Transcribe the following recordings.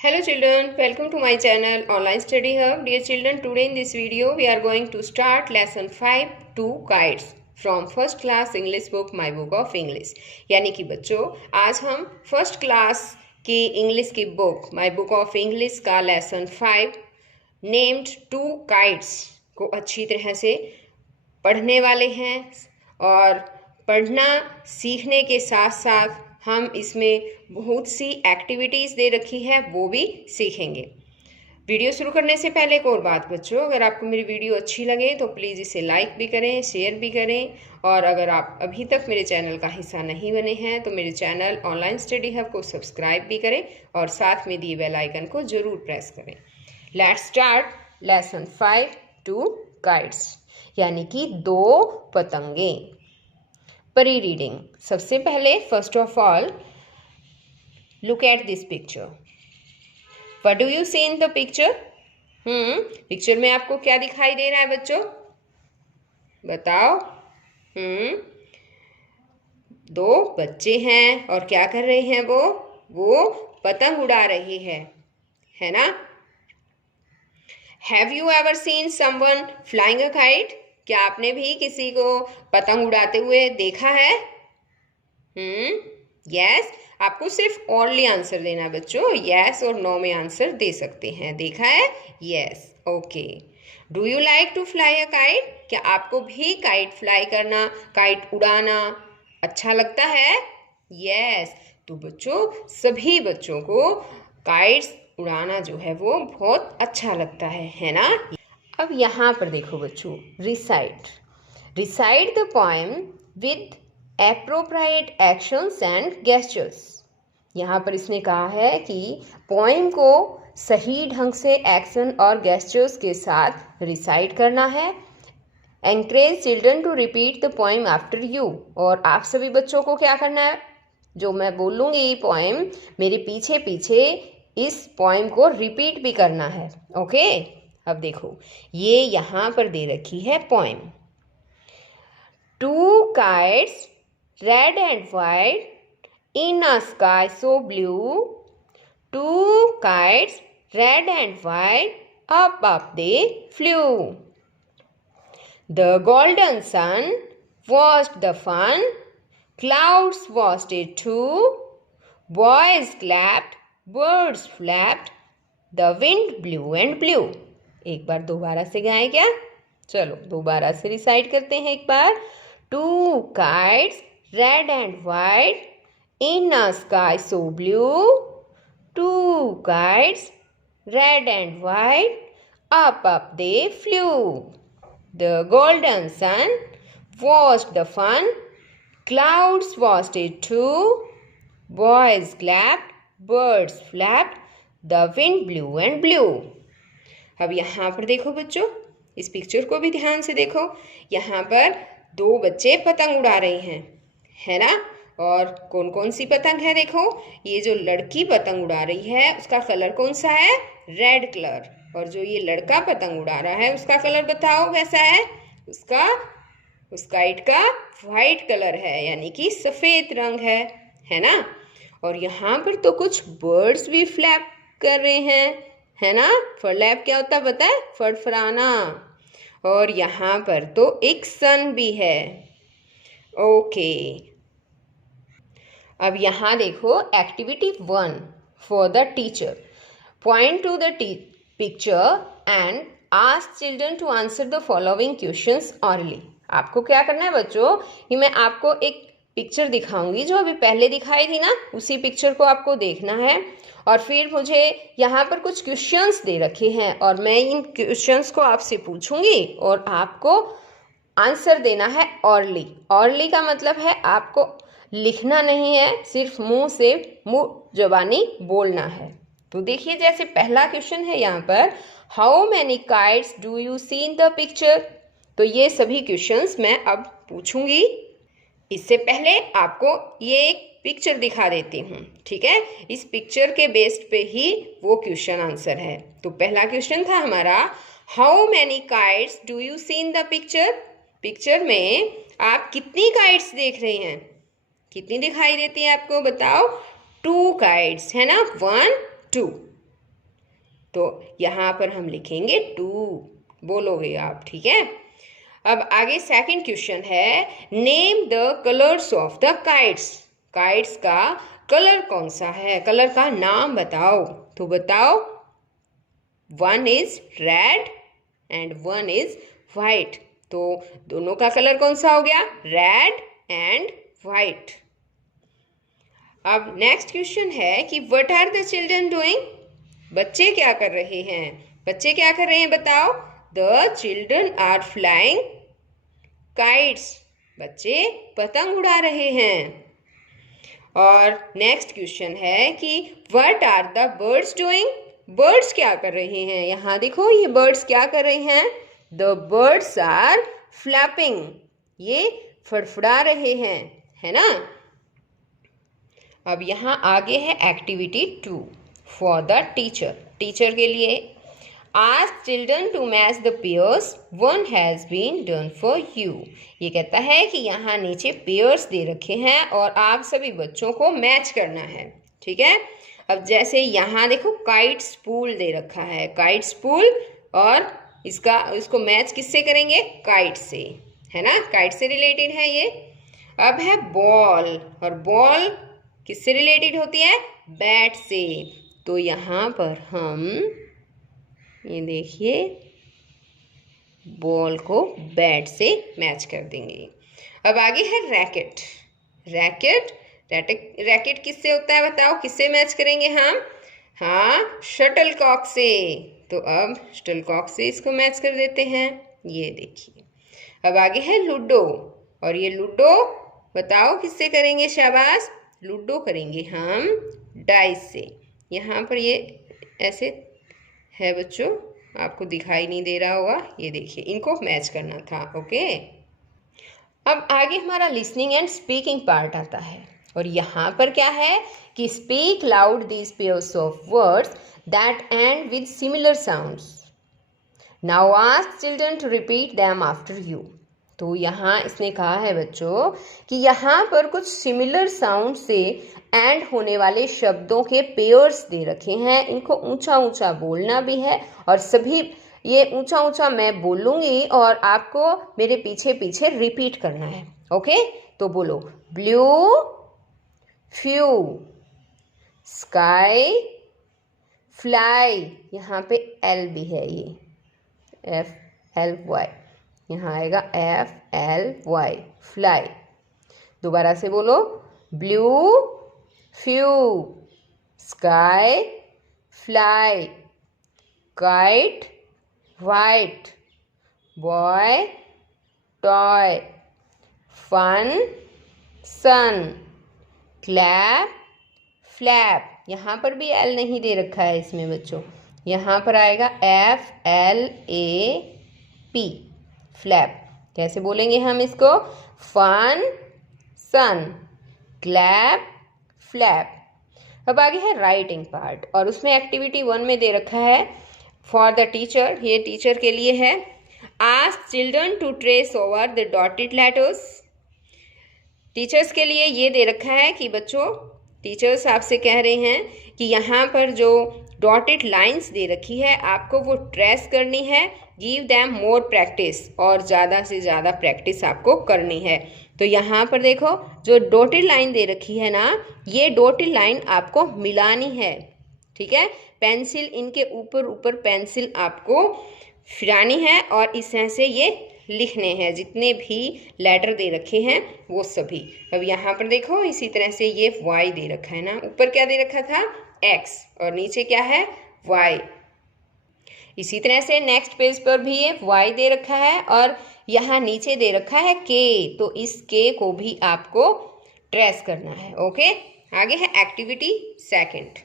Hello children, welcome to my channel Online Study Hub. Dear children, today in this video we are going to start lesson 5 2 kites from first class English book My Book of English. यानी कि बच्चों आज हम first class की English की book My Book of English का lesson 5 named 2 kites को अच्छी तरह से पढ़ने वाले हैं और पढ़ना सीखने के साथ साथ हम इसमें बहुत सी एक्टिविटीज़ दे रखी है वो भी सीखेंगे। वीडियो शुरू करने से पहले एक और बात बच्चों, अगर आपको मेरी वीडियो अच्छी लगे तो प्लीज़ इसे लाइक भी करें, शेयर भी करें और अगर आप अभी तक मेरे चैनल का हिस्सा नहीं बने हैं तो मेरे चैनल ऑनलाइन स्टडी हब को सब्सक्राइब भी करें और साथ में दिए बेल आइकन को ज़रूर प्रेस करें। लेट्स स्टार्ट लेसन 5 2 kites यानी कि 2 पतंगें। परी रीडिंग। सबसे पहले first of all look at this picture. What do you see in the picture? Picture में आपको क्या दिखाई दे रहा है बच्चों? बताओ। 2 बच्चे हैं और क्या कर रहे हैं वो पतंग उड़ा रहे हैं, है ना? Have you ever seen someone flying a kite? क्या आपने भी किसी को पतंग उड़ाते हुए देखा है? यस। आपको सिर्फ ओनली आंसर देना है बच्चों, यस और नो में आंसर दे सकते हैं। देखा है? Yes. Okay. Do you like to fly a kite? क्या आपको भी काइट फ्लाई करना, काइट उड़ाना अच्छा लगता है? यस। तो बच्चों सभी बच्चों को काइट्स उड़ाना जो है वो बहुत अच्छा लगता है ना? अब यहाँ पर देखो बच्चों, recite the poem with appropriate actions and gestures. यहाँ पर इसने कहा है कि पोएम को सही ढंग से एक्शन और गेस्चर्स के साथ रिसाइट करना है। Encourage children to repeat the poem after you. और आप सभी बच्चों को क्या करना है? जो मैं बोलूँगी पोएम, मेरे पीछे पीछे इस पोएम को रिपीट भी करना है। ओके? अब देखो ये यहाँ पर दे रखी है poem. 2 kites red and white in a sky so blue. 2 kites red and white up they flew. The golden sun watched the fun, clouds watched it too. Boys clapped, birds flapped, the wind blew and blew. एक बार दोबारा से गाएं क्या? चलो दोबारा से recite करते हैं एक बार। 2 kites red and white in a sky so blue. 2 kites red and white up they flew. The golden sun watched the fun, clouds watched it too. Boys clapped, birds flapped, the wind blew and blew. अब यहाँ पर देखो बच्चों, इस picture को भी ध्यान से देखो। यहाँ पर 2 बच्चे पतंग उड़ा रहे हैं, है ना? और कौन कौन सी पतंग है? देखो ये जो लड़की पतंग उड़ा रही है उसका कलर कौन सा है? Red colour. और जो ये लड़का पतंग उड़ा रहा है उसका कलर बताओ कैसा है? उस काइट का वाइट कलर है, यानी कि सफ़ेद रंग है ना? और यहाँ पर तो कुछ बर्ड्स भी फ्लैप कर रहे हैं, है ना? फ्लैप क्या होता है पता है? फड़फड़ाना। और यहाँ पर तो एक सन भी है। ओके। अब यहाँ देखो activity 1 for the teacher. Point to the picture and ask children to answer the following questions orally. आपको क्या करना है बच्चों कि मैं आपको एक पिक्चर दिखाऊंगी जो अभी पहले दिखाई थी ना, उसी पिक्चर को आपको देखना है और फिर मुझे यहाँ पर कुछ क्वेश्चंस दे रखे हैं और मैं इन क्वेश्चंस को आपसे पूछूंगी और आपको आंसर देना है ऑरली। ऑरली का मतलब है आपको लिखना नहीं है, सिर्फ मुंह जबानी बोलना है। तो देखिए जैसे पहला क्वेश्चन है यहाँ पर, how many kites do you see in the picture? तो ये सभी क्वेश्चंस मैं अब पूछूंगी। इससे पहले आपको ये एक पिक्चर दिखा देती हूँ, ठीक है? इस पिक्चर के बेस्ड पे ही वो क्वेश्चन आंसर है। तो पहला क्वेश्चन था हमारा, how many kites do you see in the picture? Picture में आप कितनी काइट्स देख रहे हैं? कितनी दिखाई देती है आपको बताओ? 2 काइट्स, है ना? 1 2। तो यहाँ पर हम लिखेंगे 2, बोलोगे आप, ठीक है। अब आगे सेकंड क्वेश्चन है, name the colours of the kites. Kites का कलर कौन सा है, कलर का नाम बताओ। तो बताओ, one is red and one is white. तो दोनों का कलर कौन सा हो गया, रेड एंड व्हाइट। अब नेक्स्ट क्वेश्चन है कि what are the children doing. बच्चे क्या कर रहे हैं, बच्चे क्या कर रहे हैं बताओ। The children are flying kites. बच्चे पतंग उड़ा रहे हैं। और नेक्स्ट क्वेश्चन है कि what are the birds doing. Birds क्या कर रहे हैं, यहाँ देखो ये बर्ड्स क्या कर रहे हैं। The birds are flapping. ये फड़फड़ा रहे हैं, है ना। अब यहाँ आगे है activity 2 for the teacher. Teacher के लिए, ask children to match the pairs, one has been done for you. ये कहता है कि यहाँ नीचे पेयर्स दे रखे हैं और आप सभी बच्चों को मैच करना है, ठीक है। अब जैसे यहाँ देखो काइट स्पूल दे रखा है, काइट स्पूल, और इसको मैच किससे करेंगे, काइट से, है ना, काइट से रिलेटेड है ये। अब है बॉल, और बॉल किससे रिलेटेड होती है, बैट से। तो यहाँ पर हम ये देखिए बॉल को बैट से मैच कर देंगे। अब आगे है रैकेट। रैकेट किससे होता है बताओ, किससे मैच करेंगे हम, हाँ, शटलकॉक से। तो अब शटलकॉक से इसको मैच कर देते हैं, ये देखिए। अब आगे है लूडो, और ये लूडो बताओ किससे करेंगे, शाबाश, लूडो करेंगे हम डाइस से। यहाँ पर ये ऐसे है बच्चों, आपको दिखाई नहीं दे रहा होगा, ये देखिए, इनको मैच करना था, ओके। अब आगे हमारा लिसनिंग एंड स्पीकिंग पार्ट आता है, और यहाँ पर क्या है कि speak loud these pairs of words that end with similar sounds. Now ask children to repeat them after you. तो यहाँ इसने कहा है बच्चों कि यहाँ पर कुछ सिमिलर साउंड से एंड होने वाले शब्दों के पेयर्स दे रखे हैं, इनको ऊंचा ऊंचा बोलना भी है, और सभी ये ऊंचा ऊंचा मैं बोलूँगी और आपको मेरे पीछे पीछे रिपीट करना है, ओके। तो बोलो, ब्लू, फ्यू, स्काई, फ्लाई, यहाँ पे एल भी है, ये FLY, यहाँ आएगा FLY, फ्लाई। दोबारा से बोलो, blue, few, sky, fly, kite, white, boy, toy, fun, sun, clap, flap. यहाँ पर भी एल नहीं दे रखा है इसमें बच्चों, यहाँ पर आएगा FLAP, फ्लैप। कैसे बोलेंगे हम इसको, फन, सन, क्लैप, फ्लैप। अब आगे है राइटिंग पार्ट, और उसमें एक्टिविटी 1 में दे रखा है फॉर द टीचर, ये टीचर के लिए है। Ask children to trace over the dotted letters. Teachers के लिए ये दे रखा है कि बच्चों, टीचर्स आपसे कह रहे हैं कि यहाँ पर जो डॉटेड लाइंस दे रखी है आपको वो ट्रेस करनी है, गिव दैम मोर प्रैक्टिस, और ज़्यादा से ज़्यादा प्रैक्टिस आपको करनी है। तो यहाँ पर देखो जो डॉटेड लाइन दे रखी है ना, ये डॉटेड लाइन आपको मिलानी है, ठीक है। पेंसिल इनके ऊपर ऊपर पेंसिल आपको फिरानी है, और इस तरह से ये लिखने हैं, जितने भी लेटर दे रखे हैं वो सभी। अब यहाँ पर देखो इसी तरह से ये Y दे रखा है ना, ऊपर क्या दे रखा था, X, और नीचे क्या है, Y। इसी तरह से नेक्स्ट पेज पर भी ये Y दे रखा है, और यहाँ नीचे दे रखा है K, तो इस K को भी आपको ट्रेस करना है, ओके। आगे है activity 2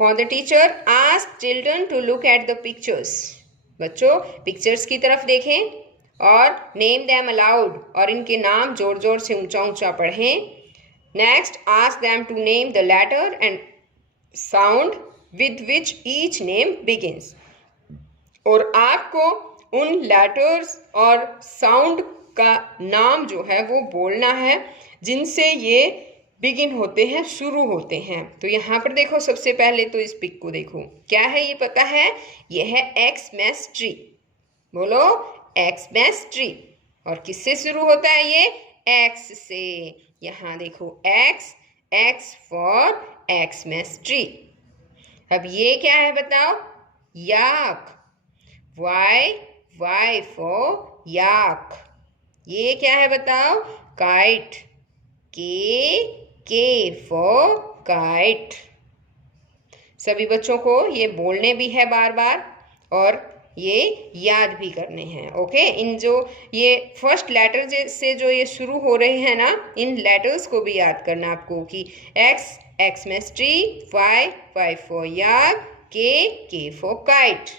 for the teacher, ask children to look at the pictures. बच्चों पिक्चर्स की तरफ देखें और नेम दैम अलाउड, और इनके नाम जोर जोर से ऊंचा ऊंचा पढ़ें। Next, ask them to name the letter and sound with which each name begins. और आपको उन लेटर्स और साउंड का नाम जो है वो बोलना है जिनसे ये बिगिन होते हैं, शुरू होते हैं। तो यहाँ पर देखो, सबसे पहले तो इस पिक को देखो, क्या है ये पता है? ये है एक्समस ट्री। बोलो, एक्समस ट्री। और किससे शुरू होता है ये? एक्स से। यहाँ देखो, X, X for Xmas tree. अब ये क्या है बताओ? Yak. Y, Y for yak. ये क्या है बताओ? काइट। के फॉर काइट। सभी बच्चों को ये बोलने भी है बार बार और ये याद भी करने हैं। ओके, इन जो ये फर्स्ट लेटर से जो ये शुरू हो रहे हैं ना, इन लेटर्स को भी याद करना आपको कि X, Xmas tree, Y, Y for yak, K for kite.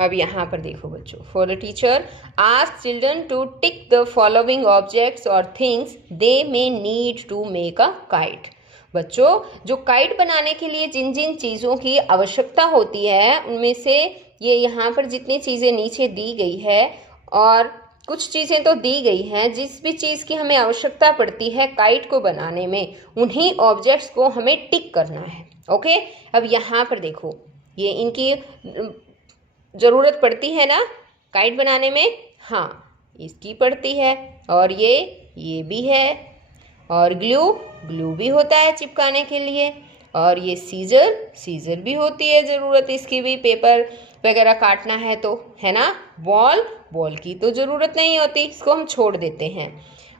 अब यहाँ पर देखो बच्चों, for the teacher ask children to tick the following objects और things they may need to make a kite. बच्चों, जो काइट बनाने के लिए जिन जिन चीज़ों की आवश्यकता होती है, उनमें से ये यहाँ पर जितनी चीज़ें नीचे दी गई है और कुछ चीज़ें तो दी गई हैं, जिस भी चीज़ की हमें आवश्यकता पड़ती है काइट को बनाने में, उन्हीं ऑब्जेक्ट्स को हमें टिक करना है। ओके, अब यहाँ पर देखो, ये इनकी ज़रूरत पड़ती है ना काइट बनाने में? हाँ, इसकी पड़ती है। और ये भी है। और ग्लू, ग्लू भी होता है चिपकाने के लिए। और ये सीजर, सीजर भी होती है ज़रूरत इसकी भी, पेपर वगैरह काटना है तो, है ना। बॉल, बॉल की तो ज़रूरत नहीं होती, इसको हम छोड़ देते हैं।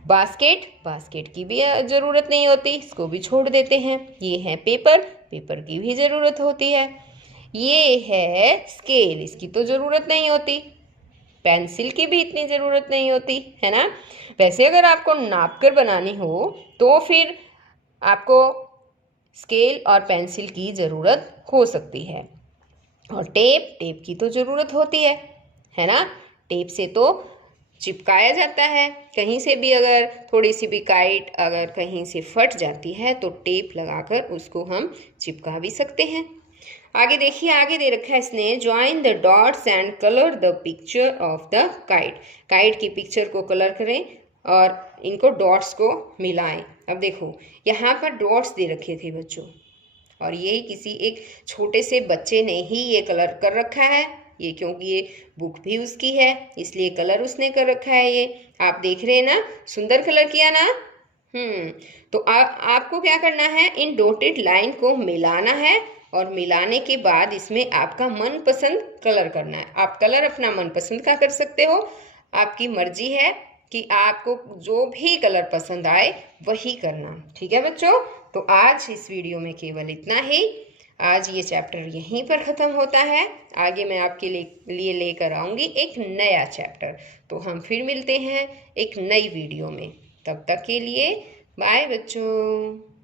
बास्केट, बास्केट की भी ज़रूरत नहीं होती, इसको भी छोड़ देते हैं। ये है पेपर, पेपर की भी ज़रूरत होती है। ये है स्केल, इसकी तो ज़रूरत नहीं होती। पेंसिल की भी इतनी ज़रूरत नहीं होती, है ना। वैसे अगर आपको नाप कर बनानी हो तो फिर आपको स्केल और पेंसिल की ज़रूरत हो सकती है। और टेप, टेप की तो ज़रूरत होती है ना। टेप से तो चिपकाया जाता है। कहीं से भी अगर थोड़ी सी भी काइट अगर कहीं से फट जाती है तो टेप लगाकर उसको हम चिपका भी सकते हैं। आगे देखिए, आगे दे रखा है इसने, join the dots and colour the picture of the kite. Kite की पिक्चर को कलर करें और इनको डॉट्स को मिलाएं। अब देखो, यहाँ पर डॉट्स दे रखे थे बच्चों, और ये किसी एक छोटे से बच्चे ने ही ये कलर कर रखा है। ये क्योंकि ये बुक भी उसकी है, इसलिए कलर उसने कर रखा है। ये आप देख रहे हैं ना, सुंदर कलर किया ना। तो आपको क्या करना है, इन डॉटेड लाइन को मिलाना है और मिलाने के बाद इसमें आपका मनपसंद कलर करना है। आप कलर अपना मनपसंद का कर सकते हो, आपकी मर्जी है कि आपको जो भी कलर पसंद आए वही करना। ठीक है बच्चों, तो आज इस वीडियो में केवल इतना ही। आज ये चैप्टर यहीं पर ख़त्म होता है। आगे मैं आपके लिए लेकर आऊँगी एक नया चैप्टर। तो हम फिर मिलते हैं एक नई वीडियो में। तब तक के लिए बाय बच्चों।